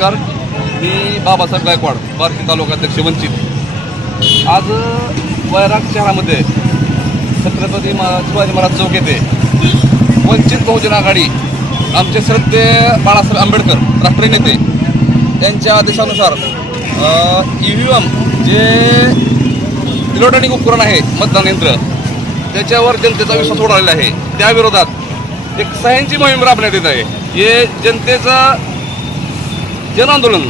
बाबासाहेब गायकवाड बार्शी तालुकाध्यक्ष वंचित. आज वैराग शहरामध्ये छत्रपती महाराज शिवाजी महाराज चौक येथे वंचित बहुजन आघाडी आमचे श्रद्धे बाळासाहेब आंबेडकर राष्ट्रीय नेते यांच्या आदेशानुसार ई व्ही एम जे इलेक्ट्रॉनिक उपकरण आहे मतदान यंत्र त्याच्यावर जनतेचा विश्वास उडालेला आहे. त्याविरोधात एक सह्यांची मोहीम राबण्यात येत आहे. हे जनतेचा जनआंदोलन.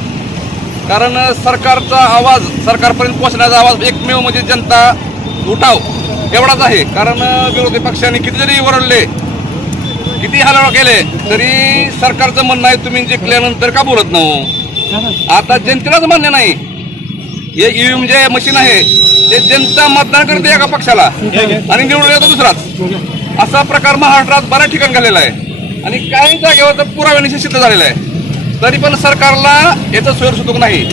कारण सरकारचा आवाज सरकारपर्यंत पोहोचण्याचा आवाज एकमेव म्हणजे जनता उठाव एवढाच आहे. कारण विरोधी पक्षाने किती जरी ओरडले किती हलव केले तरी सरकारचं म्हणणं आहे तुम्ही जिंकल्यानंतर का बोलत नाहो? आता जनतेलाच मान्य नाही. हे ईव्हीएम जे मशीन आहे ते जनता मतदान करते एका पक्षाला आणि निवडून येतो दुसराच. असा प्रकार महाराष्ट्रात बऱ्याच ठिकाणी झालेला आहे. आणि काही जागेवर तर पुराव्याने सिद्ध झालेला आहे. तरी पण सरकारला याचं सोयीसुतूक नाही.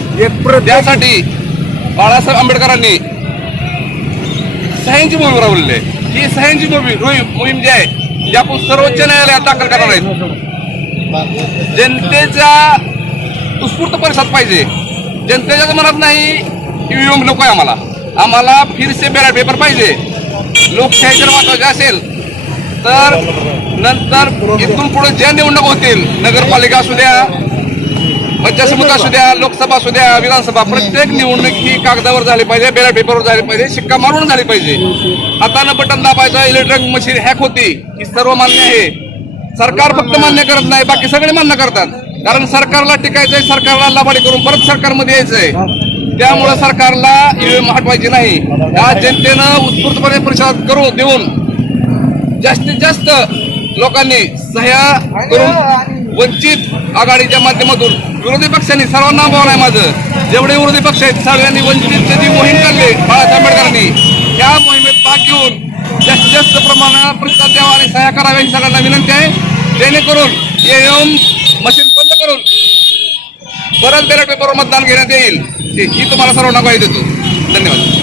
त्यासाठी बाळासाहेब आंबेडकरांनी सह्यांची मोहीम राबवलेली आहे. ही सह्यांची मोहीम मोहीम मोहीम जी आहे जी आपण सर्वोच्च न्यायालयात दाखल करणार आहेत जनतेचा उत्स्फूर्त परिषद पाहिजे. जनतेच्याच मनात नाही ईव्हीएम नको आहे आम्हाला. आम्हाला फिरसे बॅलेट पेपर पाहिजे. लोकशाही जर वाचवायचे असेल तर नंतर इथून पुढे ज्या निवडणूक होतील नगरपालिका असू द्या पंचायत असू द्या लोकसभा असू द्या विधानसभा प्रत्येक निवडणूक ही कागदावर झाली पाहिजे बॅलेट पेपरवर झाली पाहिजे शिक्का मारून झाली पाहिजे. हातानं बटन दाबायचं इलेक्ट्रॉनिक मशीन हॅक होती ही सर्व मान्य आहे. सरकार फक्त मान्य करत नाही बाकी सगळे मान्य करतात. कारण सरकारला टिकायचंय सरकारला लाभाडी करून परत सरकारमध्ये यायचंय. त्यामुळं सरकारला ईव्हीएम हटवायची नाही. या जनतेनं उत्स्फूर्तपणे प्रतिसाद करून देऊन जास्तीत जास्त लोकांनी सह्या करून वंचित आघाडीच्या माध्यमातून विरोधी पक्षांनी सर्वांना आव्हान आहे माझं. जेवढे विरोधी पक्ष आहेत सगळ्यांनी वंचितची जी मोहीम काढली बाळासाहेब आंबेडकरांनी त्या मोहिमेत भाग घेऊन जास्तीत जास्त प्रमाणात प्रतिसाद द्यावा आणि सह्या कराव्या ही सगळ्यांना विनंती आहे. जेणेकरून एम मशीन बंद करून परत बॅलेट पेपरवर मतदान घेण्यात येईल. ही तुम्हाला सर्वांना ग्वाही देतो. धन्यवाद.